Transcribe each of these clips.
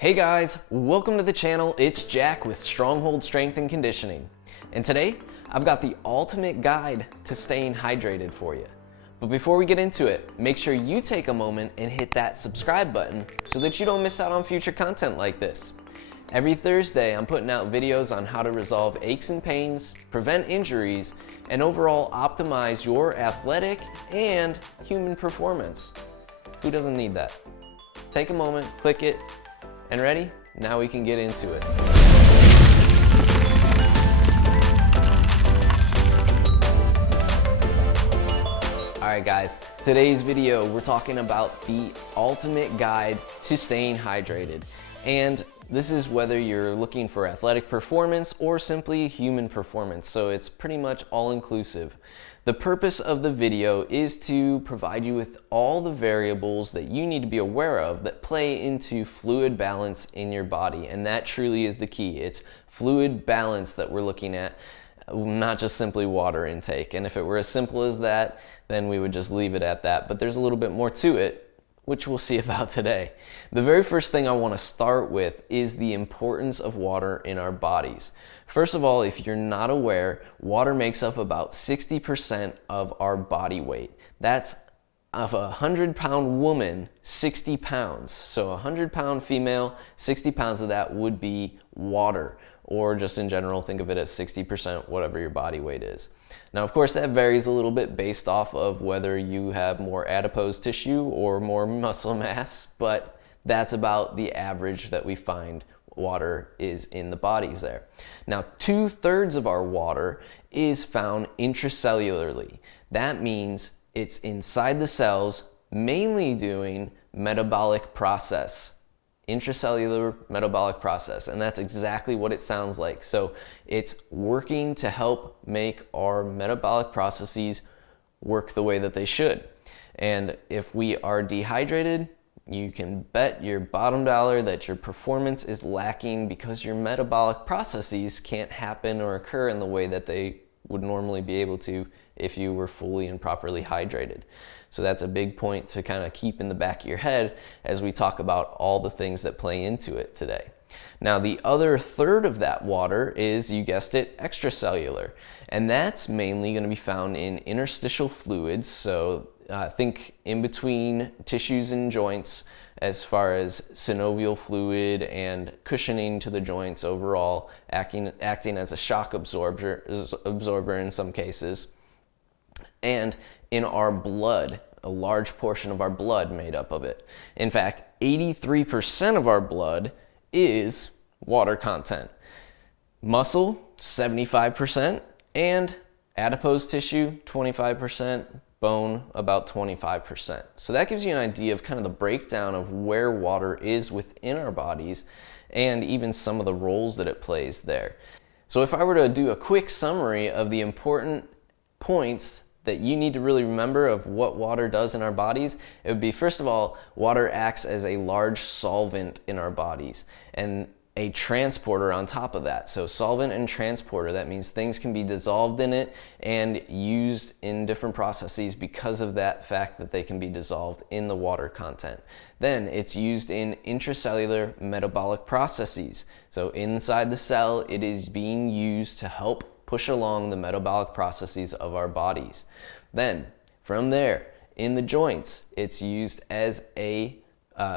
Hey guys, welcome to the channel. It's Jack with Stronghold Strength and Conditioning. And today, I've got the ultimate guide to staying hydrated for you. But before we get into it, make sure you take a moment and hit that subscribe button so that you don't miss out on future content like this. Every Thursday, I'm putting out videos on how to resolve aches and pains, prevent injuries, and overall optimize your athletic and human performance. Who doesn't need that? Take a moment, click it, and ready? Now we can get into it. Alright guys, today's video we're talking about the ultimate guide to staying hydrated. And this is whether you're looking for athletic performance or simply human performance, so it's pretty much all-inclusive. The purpose of the video is to provide you with all the variables that you need to be aware of that play into fluid balance in your body, and that truly is the key. It's fluid balance that we're looking at, not just simply water intake. And if it were as simple as that, then we would just leave it at that. But there's a little bit more to it, which we'll see about today. The very first thing I want to start with is the importance of water in our bodies. First of all, if you're not aware, water makes up about 60% of our body weight. That's of a 100-pound woman, 60 pounds. So a 100-pound female, 60 pounds of that would be water, or just in general, think of it as 60%, whatever your body weight is. Now, of course, that varies a little bit based off of whether you have more adipose tissue or more muscle mass, but that's about the average that we find water is in the bodies there. Now, 2/3 of our water is found intracellularly. That means it's inside the cells, mainly doing metabolic process. Intracellular metabolic process, and that's exactly what it sounds like. So it's working to help make our metabolic processes work the way that they should. And if we are dehydrated, you can bet your bottom dollar that your performance is lacking because your metabolic processes can't happen or occur in the way that they would normally be able to if you were fully and properly hydrated. So that's a big point to kind of keep in the back of your head as we talk about all the things that play into it today. Now, the other third of that water is, you guessed it, extracellular. And that's mainly going to be found in interstitial fluids. So think in between tissues and joints, as far as synovial fluid and cushioning to the joints overall, acting as a shock absorber in some cases. And in our blood, a large portion of our blood made up of it. In fact, 83% of our blood is water content. Muscle, 75%, and adipose tissue, 25%, bone, about 25%. So that gives you an idea of kind of the breakdown of where water is within our bodies and even some of the roles that it plays there. So if I were to do a quick summary of the important points that you need to really remember of what water does in our bodies, it would be, first of all, water acts as a large solvent in our bodies and a transporter on top of that. So solvent and transporter, that means things can be dissolved in it and used in different processes because of that fact that they can be dissolved in the water content. Then it's used in intracellular metabolic processes. So inside the cell, it is being used to help push along the metabolic processes of our bodies. Then, from there, in the joints, it's used as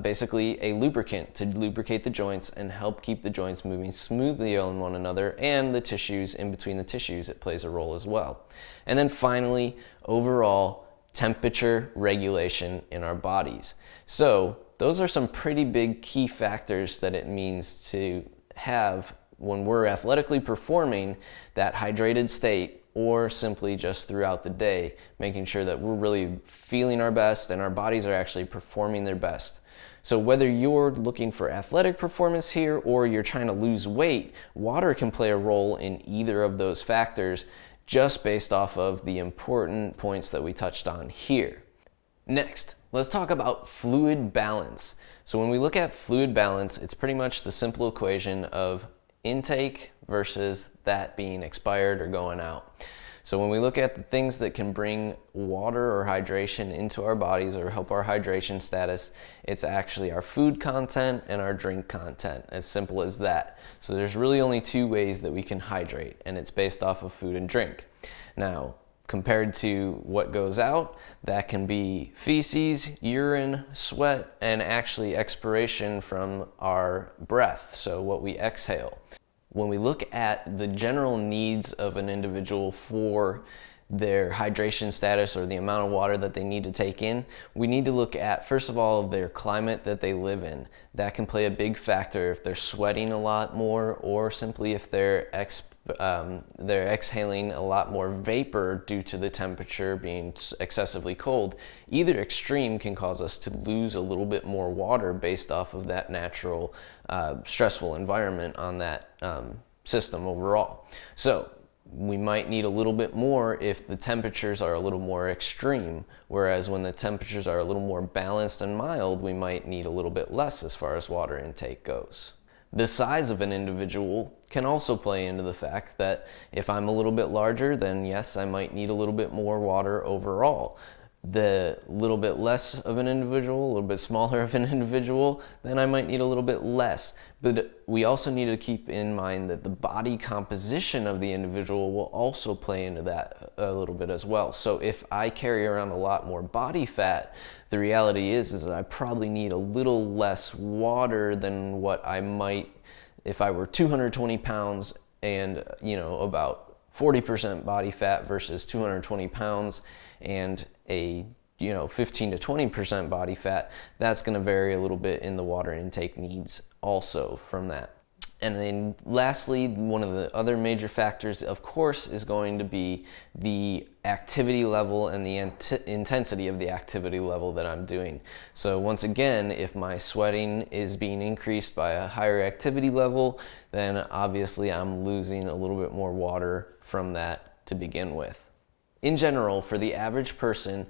basically a lubricant to lubricate the joints and help keep the joints moving smoothly on one another, and the tissues, in between the tissues, it plays a role as well. And then finally, overall, temperature regulation in our bodies. So those are some pretty big key factors that it means to have when we're athletically performing that hydrated state, or simply just throughout the day, making sure that we're really feeling our best and our bodies are actually performing their best. So whether you're looking for athletic performance here or you're trying to lose weight, water can play a role in either of those factors, just based off of the important points that we touched on here. Next, let's talk about fluid balance. So when we look at fluid balance, it's pretty much the simple equation of intake versus that being expired or going out. So when we look at the things that can bring water or hydration into our bodies or help our hydration status, it's actually our food content and our drink content, as simple as that. So there's really only two ways that we can hydrate, and it's based off of food and drink. Now, compared to what goes out, that can be feces, urine, sweat, and actually expiration from our breath, so what we exhale. When we look at the general needs of an individual for their hydration status or the amount of water that they need to take in, we need to look at, first of all, their climate that they live in. That can play a big factor if they're sweating a lot more, or simply if they're exhaling a lot more vapor due to the temperature being excessively cold. Either extreme can cause us to lose a little bit more water based off of that natural stressful environment on that system overall. So we might need a little bit more if the temperatures are a little more extreme, whereas when the temperatures are a little more balanced and mild, we might need a little bit less as far as water intake goes. The size of an individual can also play into the fact that if I'm a little bit larger, then yes, I might need a little bit more water overall. The little bit less of an individual, a little bit smaller of an individual, then I might need a little bit less. But we also need to keep in mind that the body composition of the individual will also play into that a little bit as well. So if I carry around a lot more body fat, the reality is that I probably need a little less water than what I might if I were 220 pounds and, about 40% body fat versus 220 pounds and a 15 to 20% body fat. That's going to vary a little bit in the water intake needs also from that. And then lastly, one of the other major factors, of course, is going to be the activity level and the intensity of the activity level that I'm doing. So once again, if my sweating is being increased by a higher activity level, then obviously I'm losing a little bit more water from that to begin with. In general, for the average person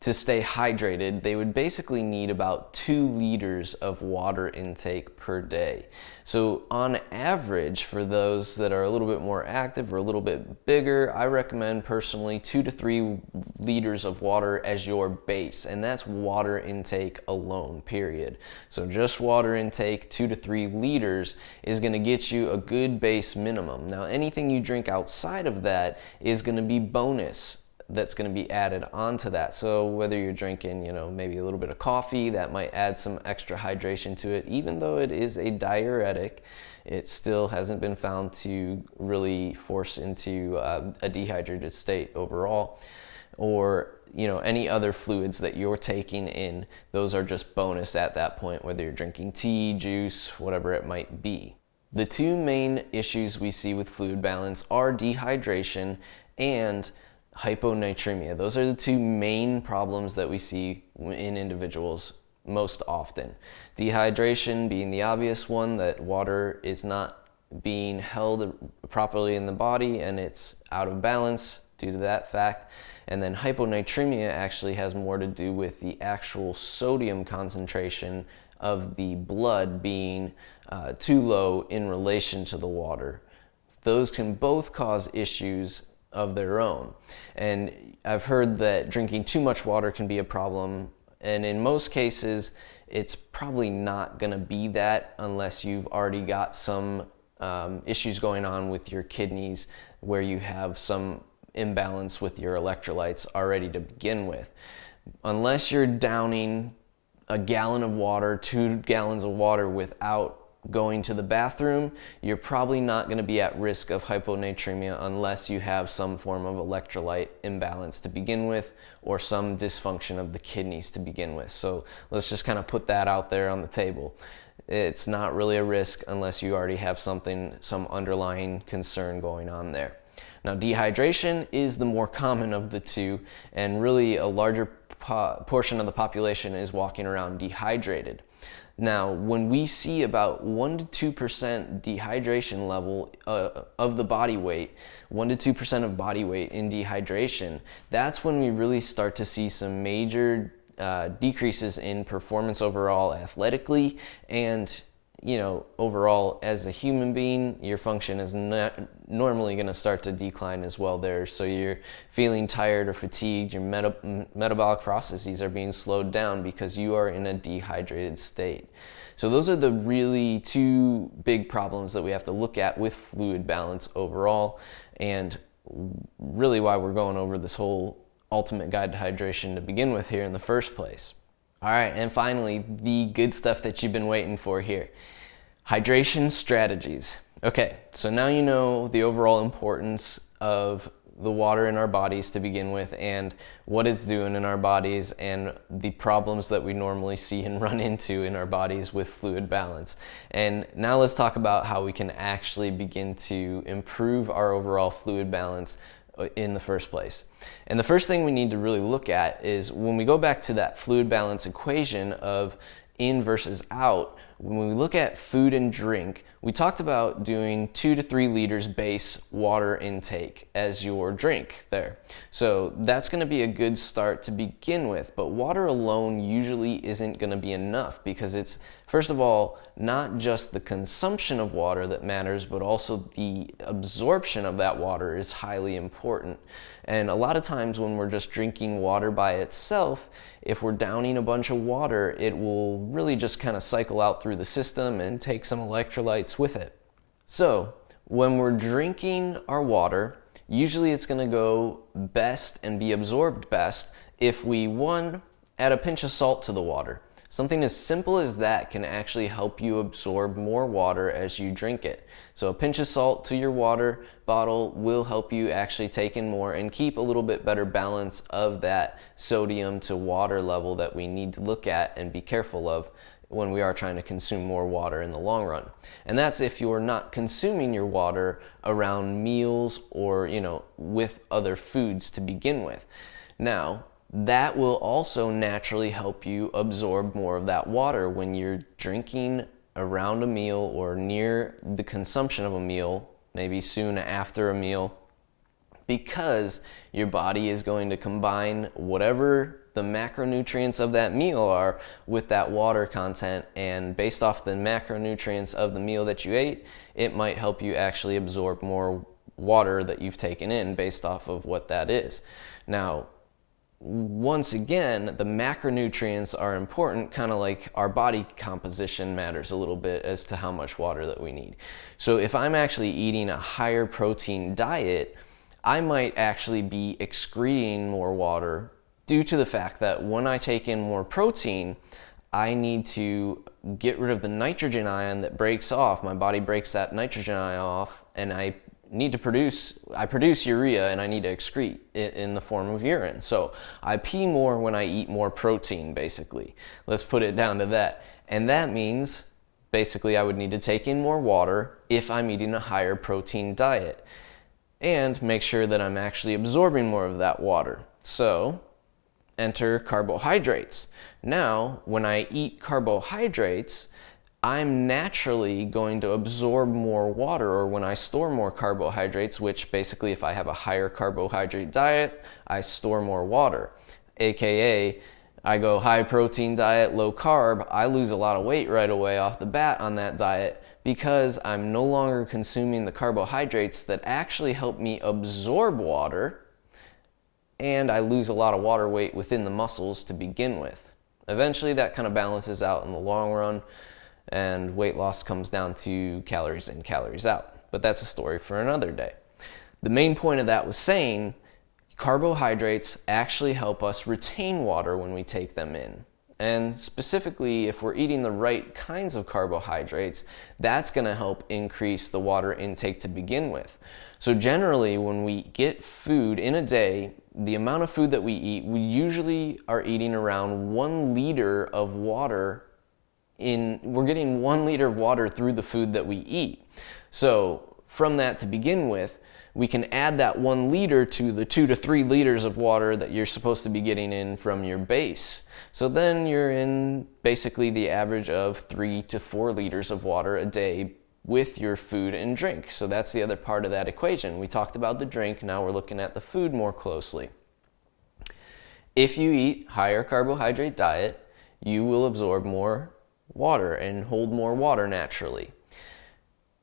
to stay hydrated, they would basically need about 2 liters of water intake per day. So on average, for those that are a little bit more active or a little bit bigger, I recommend personally 2 to 3 liters of water as your base, and that's water intake alone, period. So just water intake, 2 to 3 liters, is gonna get you a good base minimum. Now, anything you drink outside of that is gonna be bonus that's going to be added onto that. So whether you're drinking, maybe a little bit of coffee, that might add some extra hydration to it. Even though it is a diuretic, it still hasn't been found to really force into a dehydrated state overall. Or any other fluids that you're taking in, those are just bonus at that point, whether you're drinking tea, juice, whatever it might be. The two main issues we see with fluid balance are dehydration and hyponatremia. Those are the two main problems that we see in individuals most often. Dehydration being the obvious one, that water is not being held properly in the body and it's out of balance due to that fact. And then hyponatremia actually has more to do with the actual sodium concentration of the blood being too low in relation to the water. Those can both cause issues of their own. And I've heard that drinking too much water can be a problem, and in most cases it's probably not going to be that unless you've already got some issues going on with your kidneys where you have some imbalance with your electrolytes already to begin with. Unless you're downing a gallon of water, 2 gallons of water without going to the bathroom, you're probably not going to be at risk of hyponatremia unless you have some form of electrolyte imbalance to begin with, or some dysfunction of the kidneys to begin with. So let's just kind of put that out there on the table. It's not really a risk unless you already have some underlying concern going on there. Now, dehydration is the more common of the two, and really a larger portion of the population is walking around dehydrated. Now, when we see about 1 to 2% dehydration level of the body weight, 1 to 2% of body weight in dehydration, that's when we really start to see some major decreases in performance overall athletically and overall as a human being, your function is not normally going to start to decline as well there. So you're feeling tired or fatigued, your metabolic processes are being slowed down because you are in a dehydrated state. So those are the really two big problems that we have to look at with fluid balance overall, and really why we're going over this whole ultimate guide to hydration to begin with here in the first place. All right, and finally, the good stuff that you've been waiting for here. Hydration strategies. Okay, so now you know the overall importance of the water in our bodies to begin with, and what it's doing in our bodies, and the problems that we normally see and run into in our bodies with fluid balance. And now let's talk about how we can actually begin to improve our overall fluid balance in the first place. And the first thing we need to really look at is when we go back to that fluid balance equation of in versus out, when we look at food and drink, we talked about doing 2 to 3 liters base water intake as your drink there. So that's going to be a good start to begin with, but water alone usually isn't going to be enough, because it's, first of all, not just the consumption of water that matters, but also the absorption of that water is highly important. And a lot of times when we're just drinking water by itself, if we're downing a bunch of water, it will really just kind of cycle out through the system and take some electrolytes with it. So when we're drinking our water, usually it's going to go best and be absorbed best if we, one, add a pinch of salt to the water. Something as simple as that can actually help you absorb more water as you drink it. So a pinch of salt to your water bottle will help you actually take in more and keep a little bit better balance of that sodium to water level that we need to look at and be careful of when we are trying to consume more water in the long run. And that's if you're not consuming your water around meals or, with other foods to begin with. Now, that will also naturally help you absorb more of that water when you're drinking around a meal or near the consumption of a meal, maybe soon after a meal, because your body is going to combine whatever the macronutrients of that meal are with that water content, and based off the macronutrients of the meal that you ate, it might help you actually absorb more water that you've taken in based off of what that is. Now, once again, the macronutrients are important, kind of like our body composition matters a little bit as to how much water that we need. So if I'm actually eating a higher protein diet, I might actually be excreting more water due to the fact that when I take in more protein, I need to get rid of the nitrogen ion that breaks off. My body breaks that nitrogen ion off, and I produce urea, and I need to excrete it in the form of urine. So I pee more when I eat more protein, basically. Let's put it down to that. And that means basically I would need to take in more water if I'm eating a higher protein diet, and make sure that I'm actually absorbing more of that water. So enter carbohydrates. Now, when I eat carbohydrates, I'm naturally going to absorb more water, or when I store more carbohydrates, which basically if I have a higher carbohydrate diet, I store more water. AKA, I go high protein diet, low carb, I lose a lot of weight right away off the bat on that diet because I'm no longer consuming the carbohydrates that actually help me absorb water, and I lose a lot of water weight within the muscles to begin with. Eventually that kind of balances out in the long run, and weight loss comes down to calories in, calories out. But that's a story for another day. The main point of that was saying carbohydrates actually help us retain water when we take them in. And specifically, if we're eating the right kinds of carbohydrates, that's going to help increase the water intake to begin with. So generally, when we get food in a day, the amount of food that we eat, we usually are eating around 1 liter of water. We're getting 1 liter of water through the food that we eat. So from that to begin with, we can add that 1 liter to the 2 to 3 liters of water that you're supposed to be getting in from your base. So then you're in basically the average of 3 to 4 liters of water a day with your food and drink. So that's the other part of that equation. We talked about the drink, now we're looking at the food more closely. If you eat higher carbohydrate diet, you will absorb more water and hold more water naturally.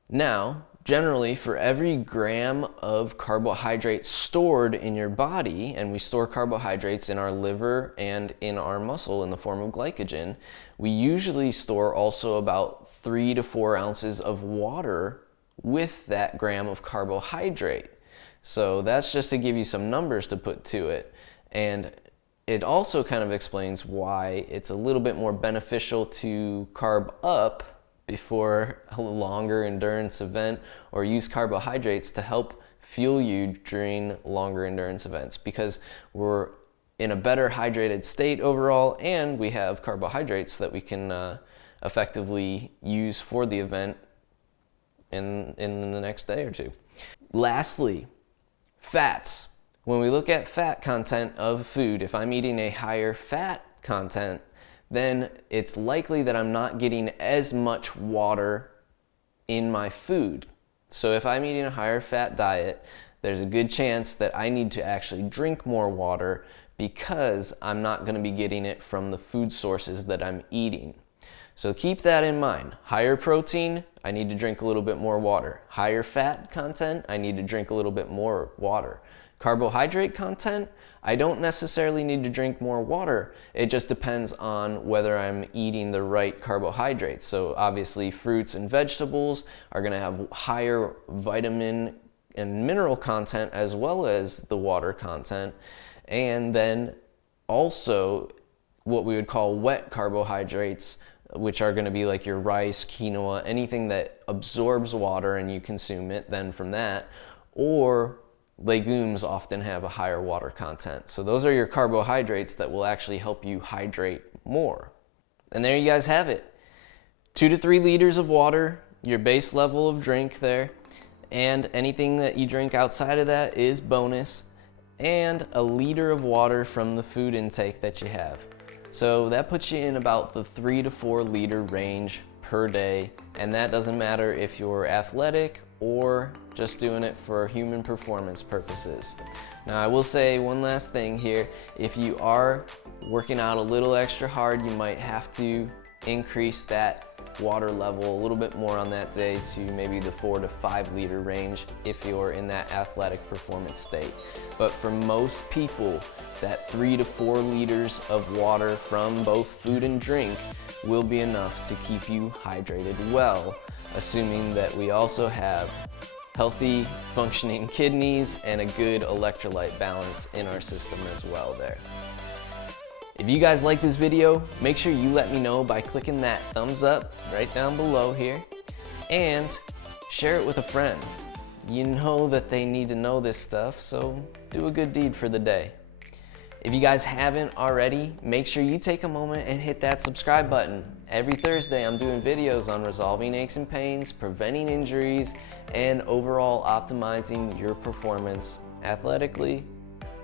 Now, generally, for every gram of carbohydrate stored in your body, and we store carbohydrates in our liver and in our muscle in the form of glycogen, we usually store also about 3 to 4 ounces of water with that gram of carbohydrate. So that's just to give you some numbers to put to it. And it also kind of explains why it's a little bit more beneficial to carb up before a longer endurance event, or use carbohydrates to help fuel you during longer endurance events, because we're in a better hydrated state overall, and we have carbohydrates that we can effectively use for the event in the next day or two. Lastly, fats. When we look at fat content of food, if I'm eating a higher fat content, then it's likely that I'm not getting as much water in my food. So if I'm eating a higher fat diet, there's a good chance that I need to actually drink more water, because I'm not going to be getting it from the food sources that I'm eating. So keep that in mind. Higher protein, I need to drink a little bit more water. Higher fat content, I need to drink a little bit more water. Carbohydrate content, I don't necessarily need to drink more water. It just depends on whether I'm eating the right carbohydrates. So obviously fruits and vegetables are going to have higher vitamin and mineral content as well as the water content. And then also what we would call wet carbohydrates, which are going to be like your rice, quinoa, anything that absorbs water and you consume it then from that, or legumes often have a higher water content. So those are your carbohydrates that will actually help you hydrate more. And there you guys have it. 2 to 3 liters of water, your base level of drink there, and anything that you drink outside of that is bonus, and a liter of water from the food intake that you have. So that puts you in about the 3 to 4 liter range per day, and that doesn't matter if you're athletic or just doing it for human performance purposes. Now I will say one last thing here. If you are working out a little extra hard, you might have to increase that water level a little bit more on that day to maybe the 4 to 5 liter range if you're in that athletic performance state. But for most people, that 3 to 4 liters of water from both food and drink will be enough to keep you hydrated well, assuming that we also have healthy functioning kidneys and a good electrolyte balance in our system as well there. If you guys like this video, make sure you let me know by clicking that thumbs up right down below here, and share it with a friend. You know that they need to know this stuff, so do a good deed for the day. If you guys haven't already, make sure you take a moment and hit that subscribe button. Every Thursday I'm doing videos on resolving aches and pains, preventing injuries, and overall optimizing your performance athletically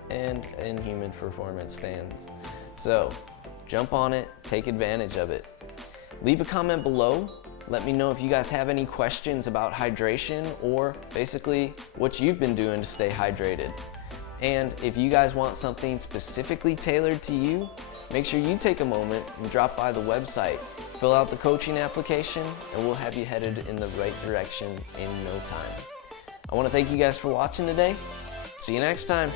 and in human performance stands. So jump on it, take advantage of it. Leave a comment below. Let me know if you guys have any questions about hydration, or basically what you've been doing to stay hydrated. And if you guys want something specifically tailored to you, make sure you take a moment and drop by the website, fill out the coaching application, and we'll have you headed in the right direction in no time. I want to thank you guys for watching today. See you next time.